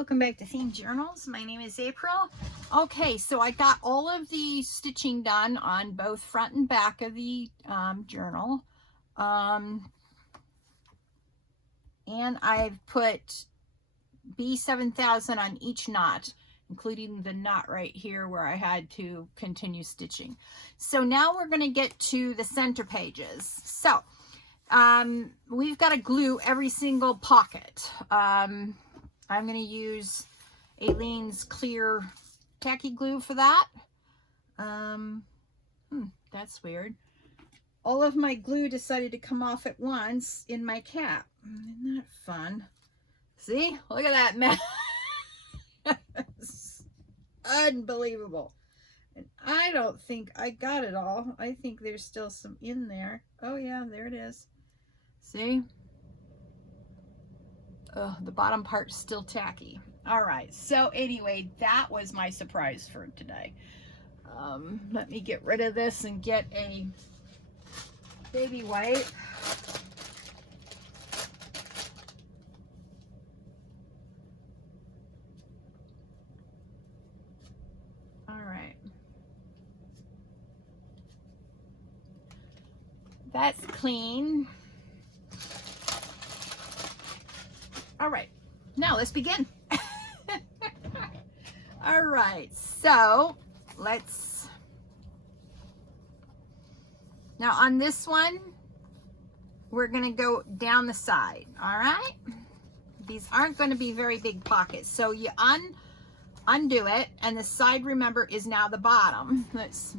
Welcome back to Themed Journals. My name is April. Okay, so I got all of the stitching done on both front and back of the journal. And I've put B7000 on each knot, including the knot right here where I had to continue stitching. So now we're going to get to the center pages. So we've got to glue every single pocket. I'm going to use Aleene's clear tacky glue for that. That's weird. All of my glue decided to come off at once in my cap. Isn't that fun? See? Look at that mess. Unbelievable. And I don't think I got it all. I think there's still some in there. Oh yeah, there it is. See? Oh, the bottom part's still tacky. All right, so anyway, that was my surprise for today. Let me get rid of this and get a baby wipe. All right. That's clean. All right, now let's begin. All right, so now on this one, we're gonna go down the side, all right? These aren't gonna be very big pockets, so you undo it, and the side, remember, is now the bottom. Let's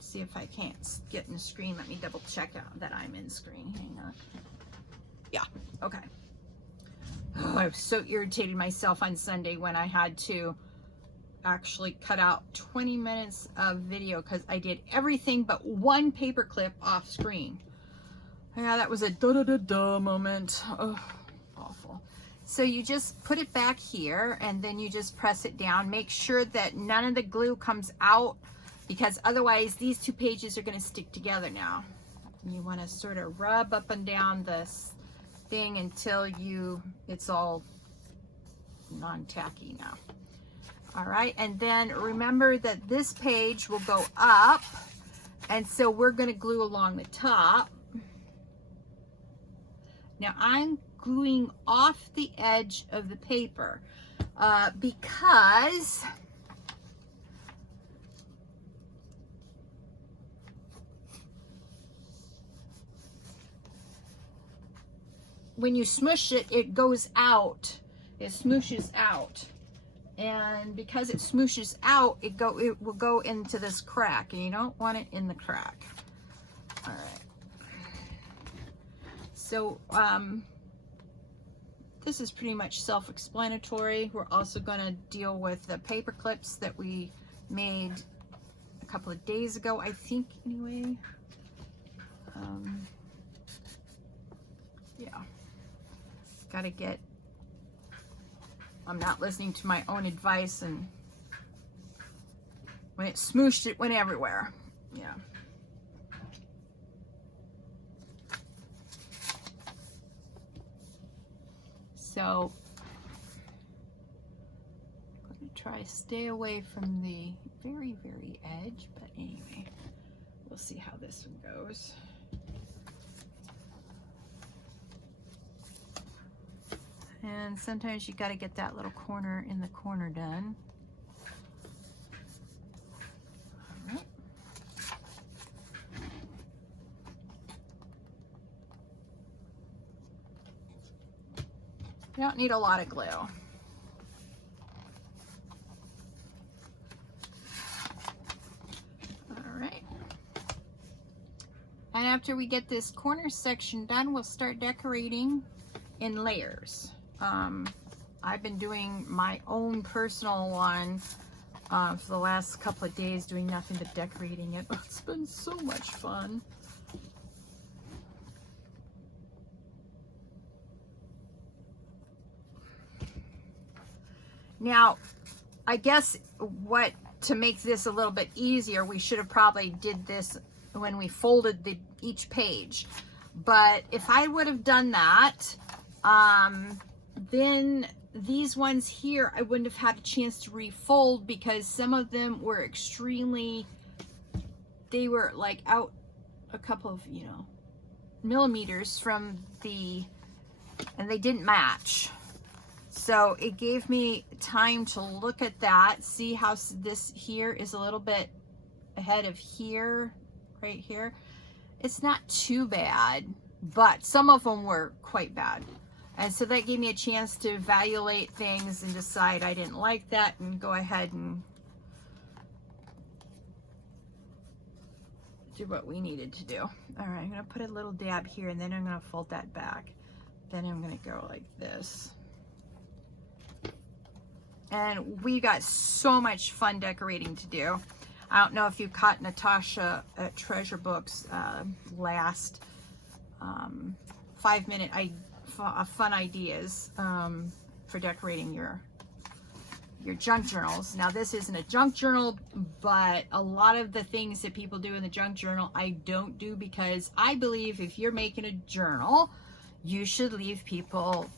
see if I can't get in the screen. Let me double check out that I'm in screen. Hang on. Yeah, okay. Oh, I was so irritated myself on Sunday when I had to actually cut out 20 minutes of video because I did everything but one paper clip off screen. Yeah, that was a da-da-da-da moment. Oh, awful. So you just put it back here and then you just press it down. Make sure that none of the glue comes out because otherwise these two pages are going to stick together now. You want to sort of rub up and down this thing until it's all non-tacky now. All right, and then remember that this page will go up, and so we're going to glue along the top. Now I'm gluing off the edge of the paper because when you smush it, it goes out. It smooshes out. And because it smooshes out, it will go into this crack, and you don't want it in the crack. All right. So this is pretty much self-explanatory. We're also going to deal with the paper clips that we made a couple of days ago, I think, anyway. Yeah. Gotta get, I'm not listening to my own advice, and when it smooshed, it went everywhere. Yeah. So I'm going to try to stay away from the very, very edge, but anyway, we'll see how this one goes. And sometimes you got to get that little corner in the corner done. All right. You don't need a lot of glue. All right. And after we get this corner section done, we'll start decorating in layers. I've been doing my own personal one for the last couple of days, doing nothing but decorating it. Oh, it's been so much fun. Now, I guess to make this a little bit easier, we should have probably did this when we folded each page. But if I would have done that, then these ones here, I wouldn't have had a chance to refold because some of them were extremely, they were like out a couple of, you know, millimeters from the, and they didn't match. So it gave me time to look at that, see how this here is a little bit ahead of here, right here. It's not too bad, but some of them were quite bad. And so that gave me a chance to evaluate things and decide I didn't like that and go ahead and do what we needed to do. All right, I'm gonna put a little dab here and then I'm gonna fold that back. Then I'm gonna go like this. And we got so much fun decorating to do. I don't know if you caught Natasha at Treasure Books last 5-minute fun ideas for decorating your junk journals. Now this isn't a junk journal, but a lot of the things that people do in the junk journal I don't do, because I believe if you're making a journal, you should leave people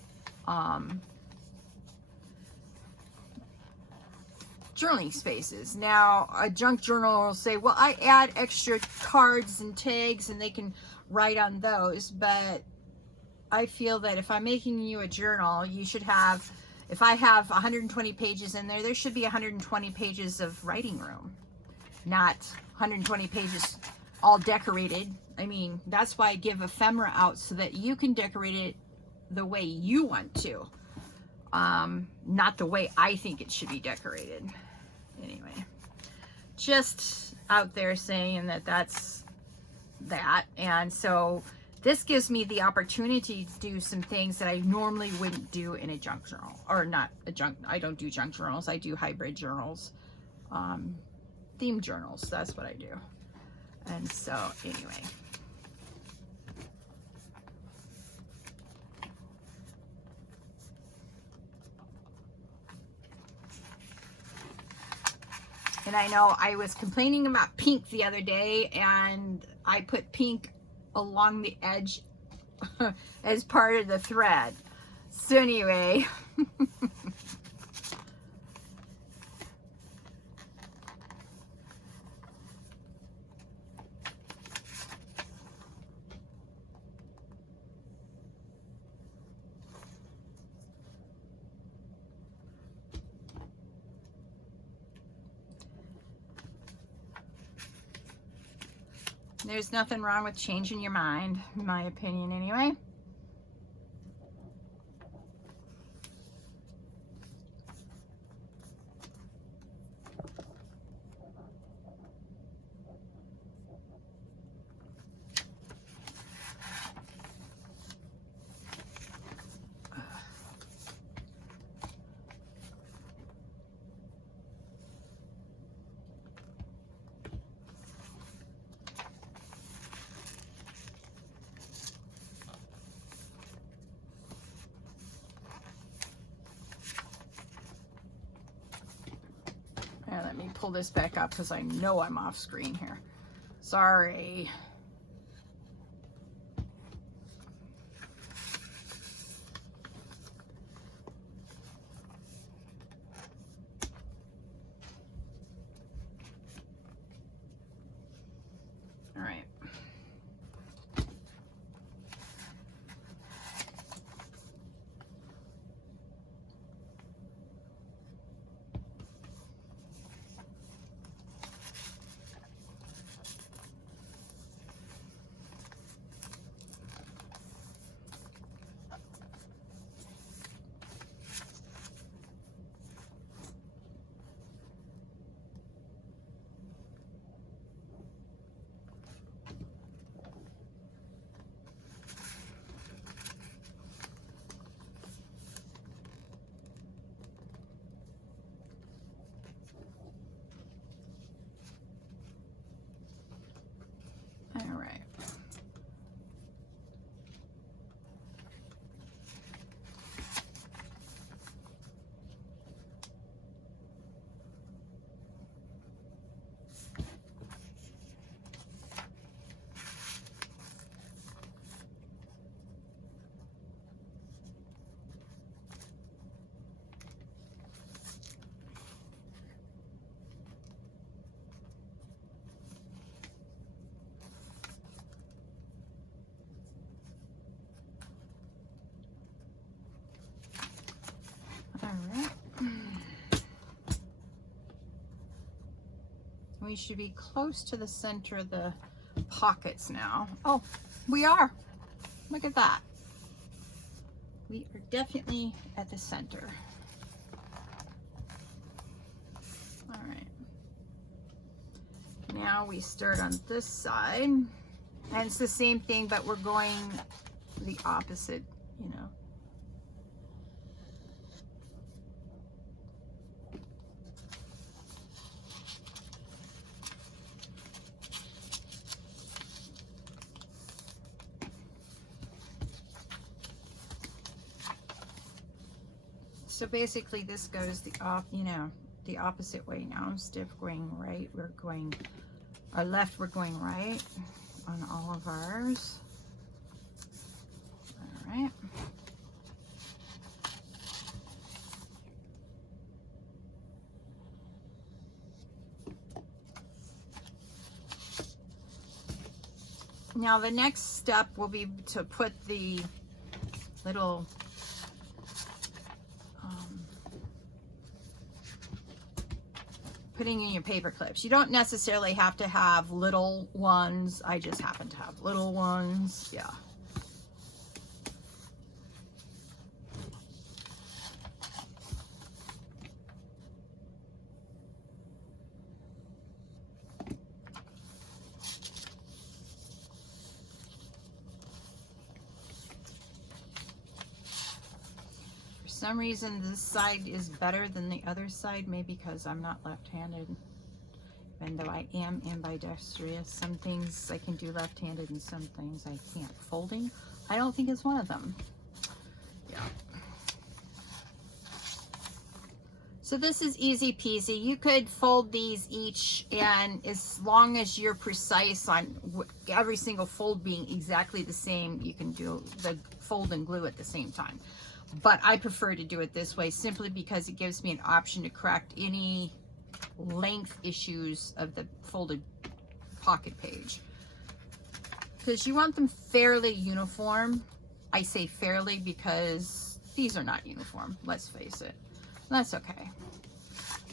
journaling spaces. Now a junk journal will say, well, I add extra cards and tags and they can write on those, but I feel that if I'm making you a journal, you should have, if I have 120 pages in there, there should be 120 pages of writing room, not 120 pages all decorated. I mean, that's why I give ephemera out, so that you can decorate it the way you want to, not the way I think it should be decorated. Anyway, just out there saying that that's that. And so this gives me the opportunity to do some things that I normally wouldn't do in a junk journal, or not a junk, I don't do junk journals, I do hybrid journals, themed journals, that's what I do. And so anyway, and I know I was complaining about pink the other day, and I put pink along the edge as part of the thread. So anyway, there's nothing wrong with changing your mind, in my opinion anyway. Let me pull this back up because I know I'm off screen here. Sorry. All right. We should be close to the center of the pockets now. Oh, we are. Look at that. We are definitely at the center. All right. Now we start on this side. And it's the same thing, but we're going the opposite, you know. So basically this goes the the opposite way. Now instead of going right, we're going, or left, we're going right on all of ours. All right. Now the next step will be to put the little putting in your paper clips. You don't necessarily have to have little ones. I just happen to have little ones. Yeah. For some reason this side is better than the other side, maybe because I'm not left-handed, even though I am ambidextrous. Some things I can do left-handed and some things I can't. Folding, I don't think it's one of them. Yeah. So this is easy peasy. You could fold these each, and as long as you're precise on every single fold being exactly the same, you can do the fold and glue at the same time. But I prefer to do it this way simply because it gives me an option to correct any length issues of the folded pocket page. Because you want them fairly uniform. I say fairly because these are not uniform, let's face it. That's okay.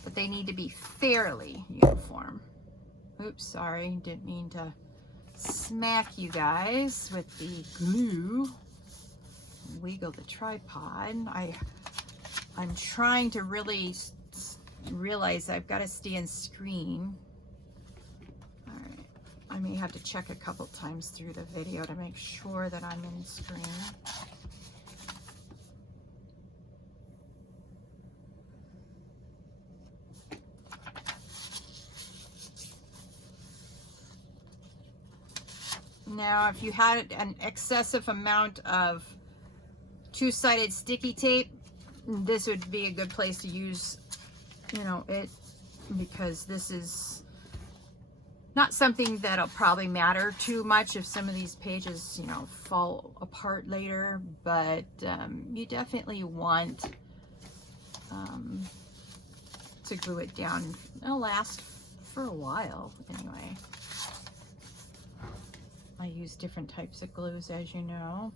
But they need to be fairly uniform. Oops, sorry, didn't mean to smack you guys with the glue. Wiggle the tripod. I'm trying to really realize I've got to stay in screen. All right, I may have to check a couple times through the video to make sure that I'm in screen. Now, if you had an excessive amount of two-sided sticky tape, this would be a good place to use, you know, it, because this is not something that'll probably matter too much if some of these pages, you know, fall apart later, but you definitely want to glue it down. It'll last for a while anyway. I use different types of glues, as you know.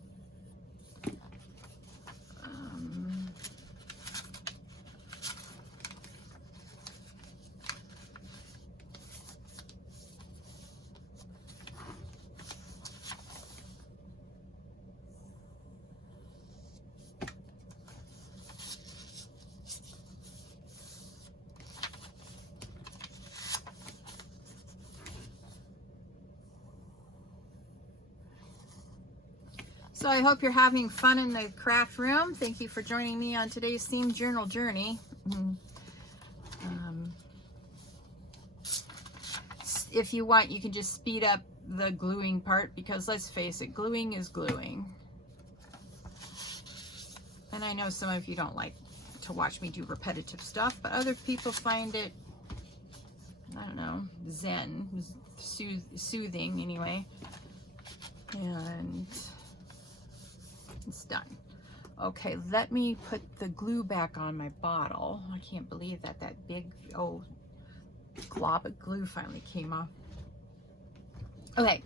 So I hope you're having fun in the craft room. Thank you for joining me on today's Themed Journal journey. If you want, you can just speed up the gluing part, because let's face it, gluing is gluing. And I know some of you don't like to watch me do repetitive stuff, but other people find it, I don't know, zen, soothing anyway. And it's done. Okay, let me put the glue back on my bottle. I can't believe that big, glob of glue finally came off. Okay,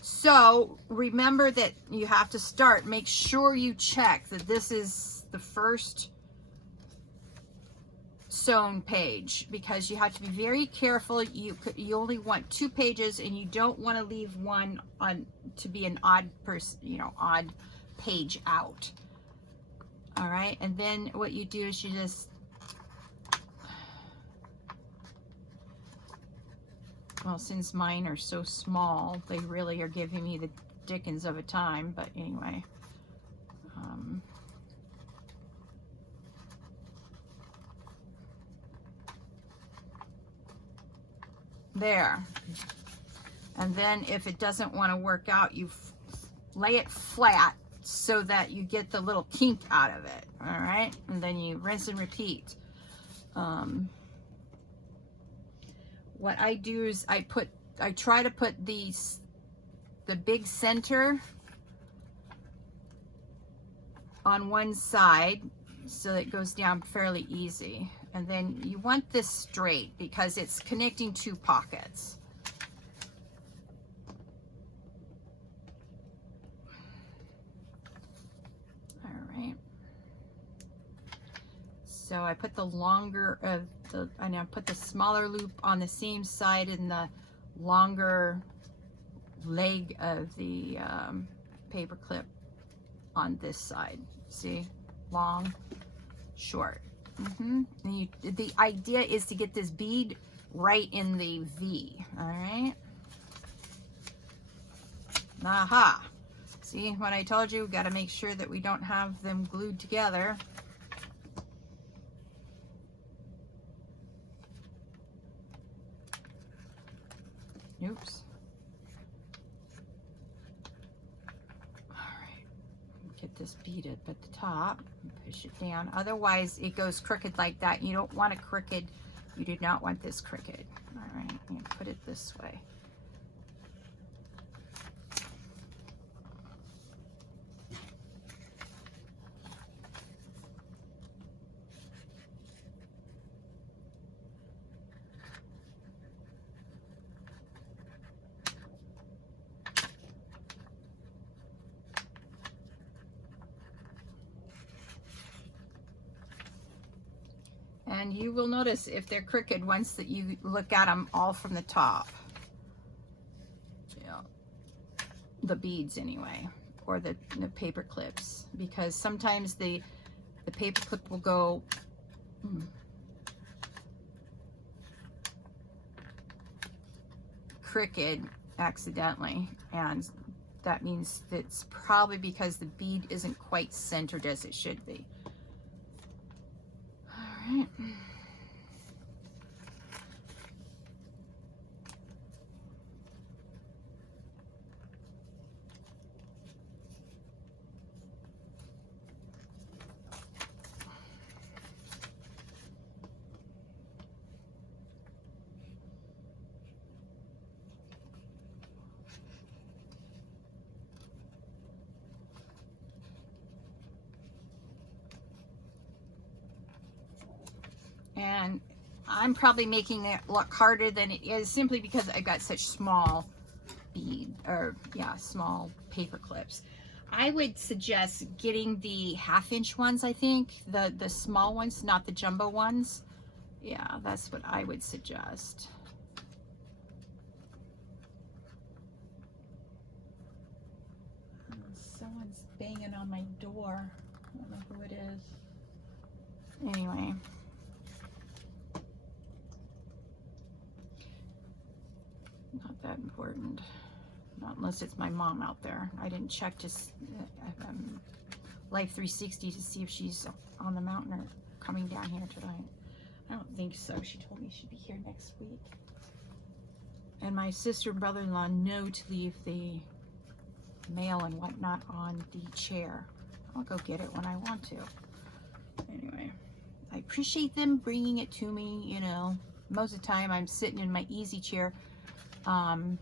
so remember that you have to start. Make sure you check that this is the first sewn page, because you have to be very careful. You only want 2 pages, and you don't want to leave one on to be an odd odd page out. All right, and then what you do is you just, well, since mine are so small, they really are giving me the dickens of a time, but anyway. There. And then if it doesn't want to work out, you lay it flat so that you get the little kink out of it. All right, and then you rinse and repeat. What I do is I try to put the big center on one side so that it goes down fairly easy. And then you want this straight because it's connecting 2 pockets. All right. So I put the longer of and I put the smaller loop on the same side and the longer leg of the paper clip on this side. See, long, short. And the idea is to get this bead right in the V. All right. Aha. See what I told you? Got to make sure that we don't have them glued together. Oops. All right. Get this bead up at the top and push it down. Otherwise, it goes crooked like that. You don't want a crooked. You do not want this crooked. All right. And put it this way. And you will notice if they're crooked once that you look at them all from the top. Yeah. The beads anyway, or the paper clips, because sometimes the paper clip will go crooked accidentally, and that means that's probably because the bead isn't quite centered as it should be. Right. And I'm probably making it look harder than it is simply because I got such small small paper clips. I would suggest getting the 1/2 inch ones, I think, the small ones, not the jumbo ones. Yeah, that's what I would suggest. Someone's banging on my door. I don't know who it is. Anyway. Not that important. Not unless it's my mom out there. I didn't check to Life 360 to see if she's on the mountain or coming down here tonight. I don't think so. She told me she'd be here next week. And my sister and brother-in-law know to leave the mail and whatnot on the chair. I'll go get it when I want to. Anyway, I appreciate them bringing it to me, you know. Most of the time I'm sitting in my easy chair, you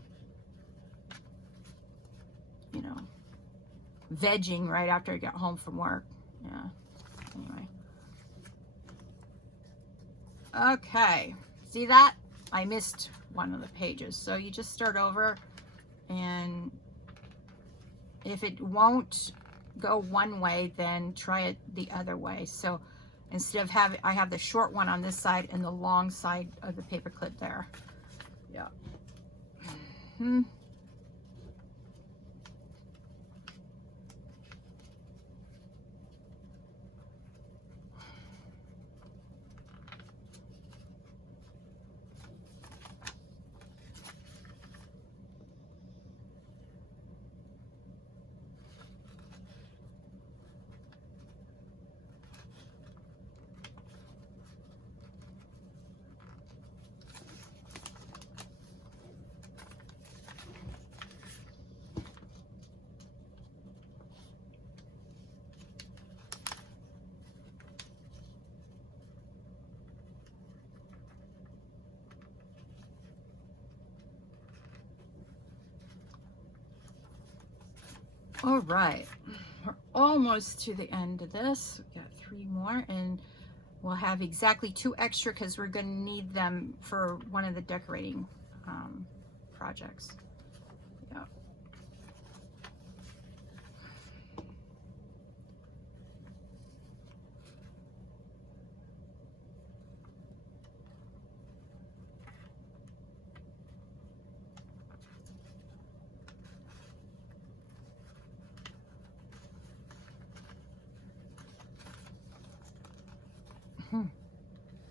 know, vegging right after I get home from work. Yeah, anyway. Okay, see that? I missed one of the pages. So you just start over, and if it won't go one way, then try it the other way. So instead of having, I have the short one on this side and the long side of the paper clip there. Yeah. All right, we're almost to the end of this. We've got 3 more, and we'll have exactly 2 extra because we're going to need them for one of the decorating projects. Yep.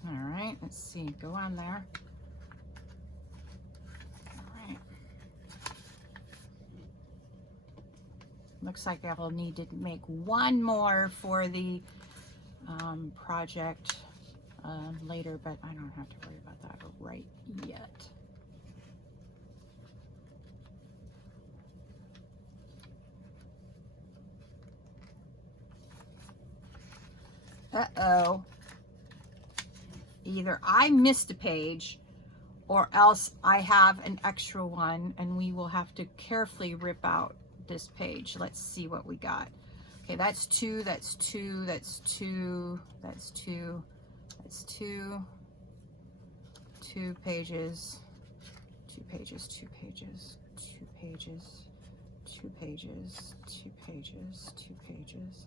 All right, let's see, go on there. All right. Looks like I'll need to make 1 more for the project later, but I don't have to worry about that right yet. Uh-oh. Either I missed a page or else I have an extra one, and we will have to carefully rip out this page. Let's see what we got. Okay, that's 2, that's 2, that's 2, that's 2, that's 2, 2 pages, 2 pages, 2 pages, 2 pages, 2 pages, 2 pages, 2 pages,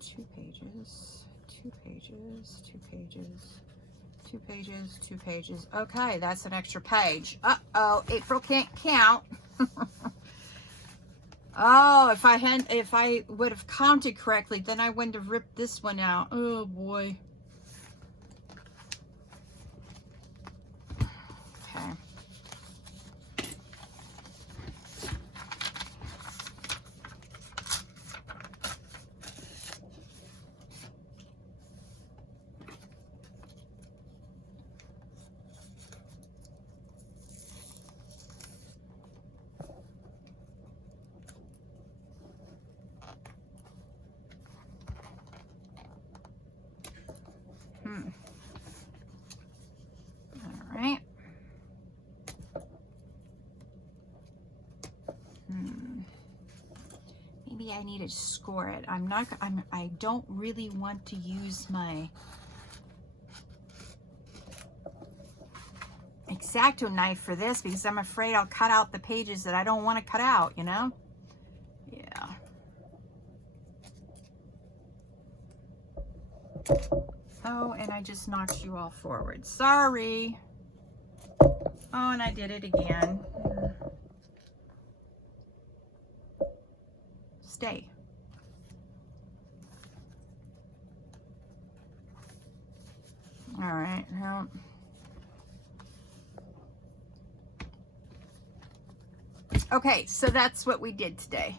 2 pages, 2 pages, 2 pages, 2 pages, 2 pages. Okay, that's an extra page. Uh-oh, April can't count. Oh, if I would have counted correctly, then I wouldn't have ripped this one out. Oh boy. Okay. All right. Maybe I need to score it. I don't really want to use my X-Acto knife for this because I'm afraid I'll cut out the pages that I don't want to cut out, you know? Yeah. Oh, and I just knocked you all forward. Sorry. Oh, and I did it again. Stay. All right. Now, okay, so that's what we did today.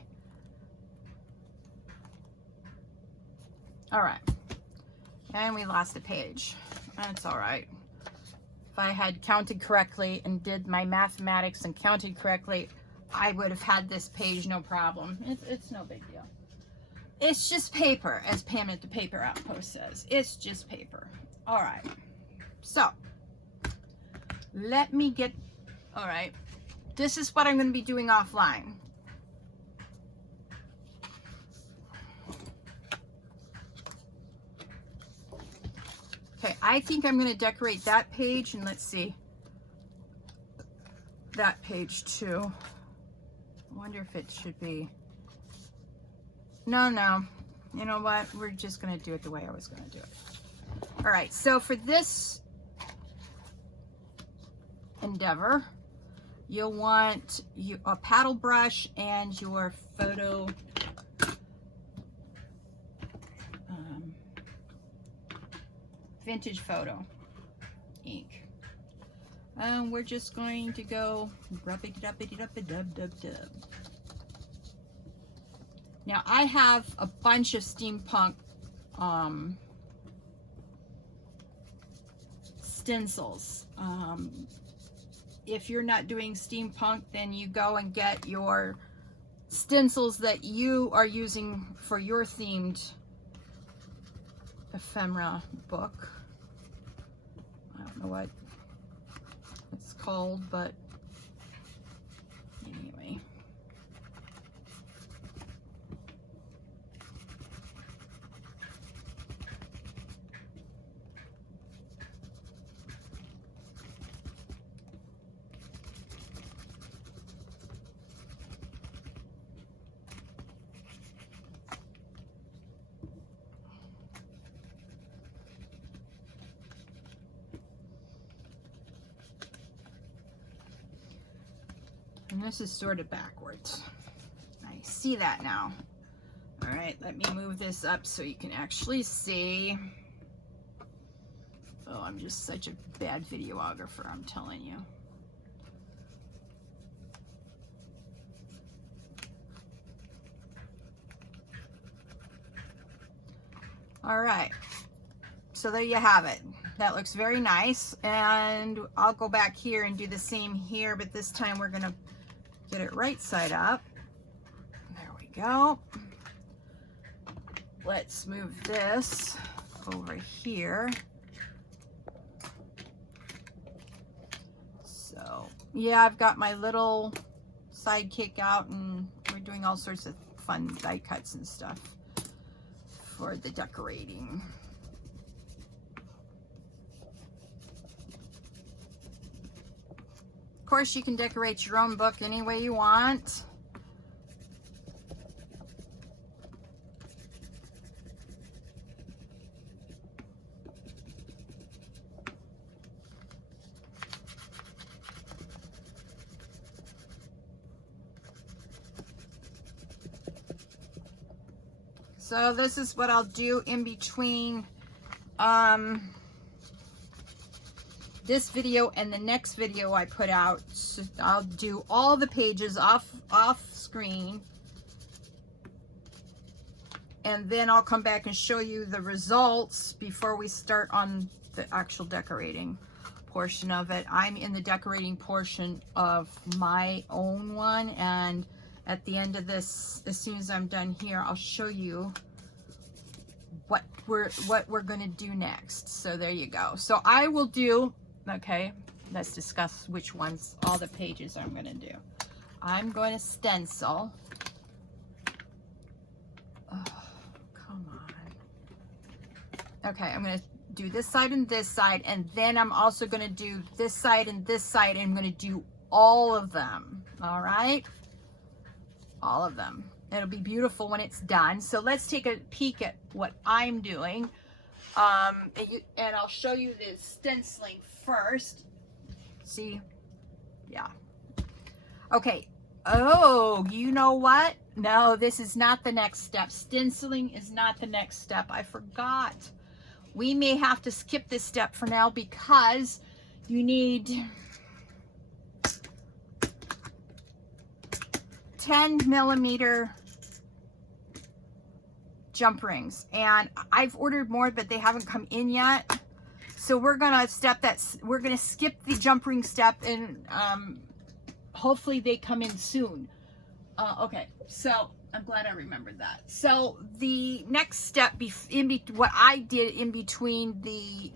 All right. And we lost a page. That's all right. If I had counted correctly and did my mathematics and counted correctly, I would have had this page no problem. It's no big deal. It's just paper, as Pam at the Paper Outpost says. It's just paper. All right. So, let me get, all right. This is what I'm going to be doing offline. Okay, I think I'm going to decorate that page, and let's see. That page too. I wonder if it should be. No. you know what? We're just going to do it the way I was going to do it. All right, so for this endeavor, you'll want a paddle brush and your photo vintage photo ink. We're just going to go rub-a-dub-a-dub-a-dub-dub-dub. Now I have a bunch of steampunk stencils. If you're not doing steampunk, then you go and get your stencils that you are using for your themed ephemera book. I don't know what it's called, but anyway. And this is sort of backwards. I see that now. All right, let me move this up so you can actually see. Oh, I'm just such a bad videographer, I'm telling you. All right, so there you have it. That looks very nice. And I'll go back here and do the same here, but this time we're gonna get it right side up. There we go. Let's move this over here. So yeah, I've got my little sidekick out and we're doing all sorts of fun die cuts and stuff for the decorating. Of course, you can decorate your own book any way you want. So this is what I'll do in between this video and the next video I put out. So I'll do all the pages off screen, and then I'll come back and show you the results before we start on the actual decorating portion of it. I'm in the decorating portion of my own one, and at the end of this, as soon as I'm done here, I'll show you what we're going to do next. So there you go. So I will do, okay, let's discuss which ones, all the pages I'm going to do. I'm going to stencil. Oh, come on. Okay, I'm going to do this side, and then I'm also going to do this side and this side, and I'm going to do all of them. All right? All of them. It'll be beautiful when it's done. So let's take a peek at what I'm doing. And I'll show you the stenciling first. See? Yeah. Okay. Oh, you know what? No, this is not the next step. Stenciling is not the next step. I forgot. We may have to skip this step for now because you need 10mm jump rings, and I've ordered more, but they haven't come in yet. So we're gonna skip the jump ring step, and hopefully they come in soon. Okay, so I'm glad I remembered that. So the next step, what I did in between the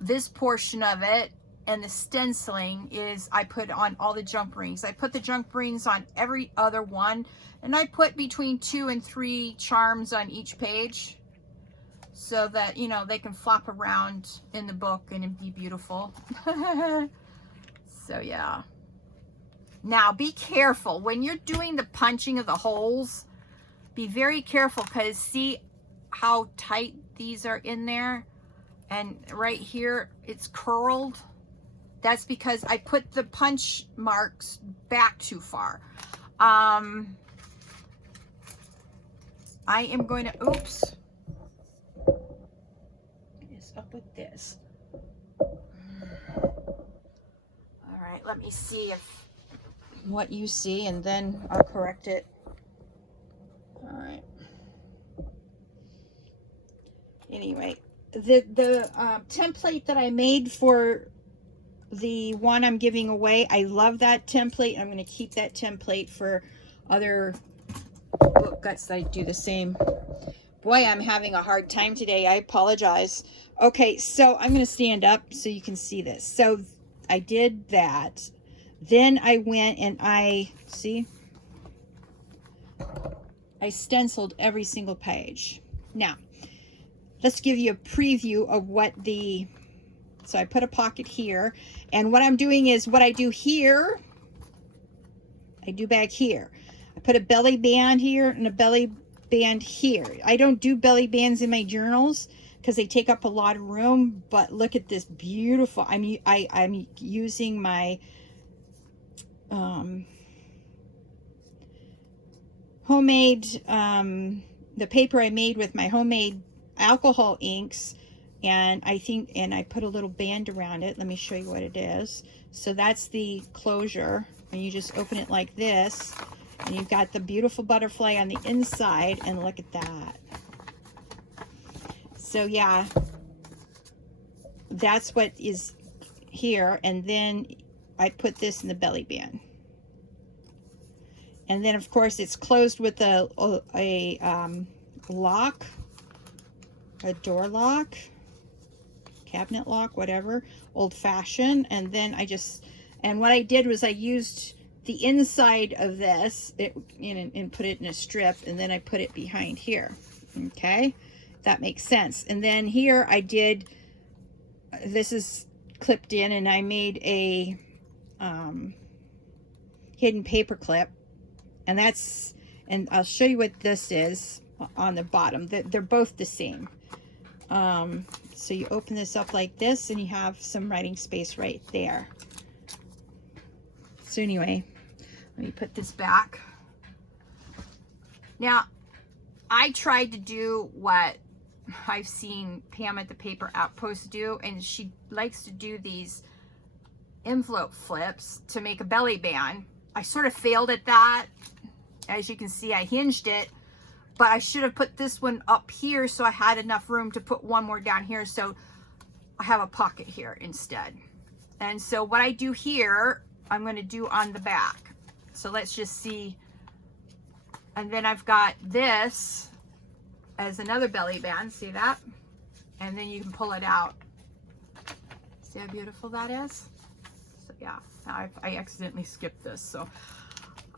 this portion of it and the stenciling, is I put on all the jump rings. I put the jump rings on every other one, and I put between 2 and 3 charms on each page so that, you know, they can flop around in the book and it'd be beautiful. So yeah. Now be careful when you're doing the punching of the holes. Be very careful, because see how tight these are in there? And right here, it's curled. That's because I put the punch marks back too far. I am going to, oops. What is up with this? All right, let me see if what you see, and then I'll correct it. All right. Anyway, the template that I made for the one I'm giving away, I love that template. I'm going to keep that template for other book guts that I do the same. Boy, I'm having a hard time today. I apologize. Okay, so I'm going to stand up so you can see this. So I did that. Then I went and I stenciled every single page. Now, let's give you a preview of what so I put a pocket here, and what I'm doing is what I do here, I do back here. I put a belly band here and a belly band here. I don't do belly bands in my journals because they take up a lot of room, but look at this beautiful, I'm using my homemade, the paper I made with my homemade alcohol inks, and I put a little band around it. Let me show you what it is. So that's the closure, and you just open it like this, and you've got the beautiful butterfly on the inside, and look at that. So yeah, that's what is here, and then I put this in the belly band. And then of course it's closed with a lock, a door lock, cabinet lock, whatever, old fashioned. And then and what I did was I used the inside of this and put it in a strip, and then I put it behind here. Okay, that makes sense. And then here I did, this is clipped in, and I made a hidden paper clip, and I'll show you what this is on the bottom. They're both the same. So you open this up like this, and you have some writing space right there. So anyway, let me put this back. Now, I tried to do what I've seen Pam at the Paper Outpost do, and she likes to do these envelope flips to make a belly band. I sort of failed at that. As you can see, I hinged it, but I should have put this one up here so I had enough room to put one more down here, so I have a pocket here instead. And so what I do here, I'm going to do on the back. So let's just see. And then I've got this as another belly band, see that? And then you can pull it out. See how beautiful that is? So yeah, I accidentally skipped this, so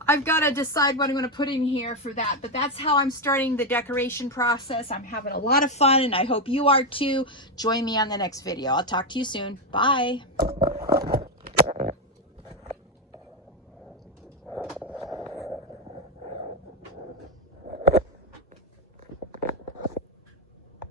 I've got to decide what I'm going to put in here for that. But that's how I'm starting the decoration process. I'm having a lot of fun, and I hope you are too. Join me on the next video. I'll talk to you soon. Bye.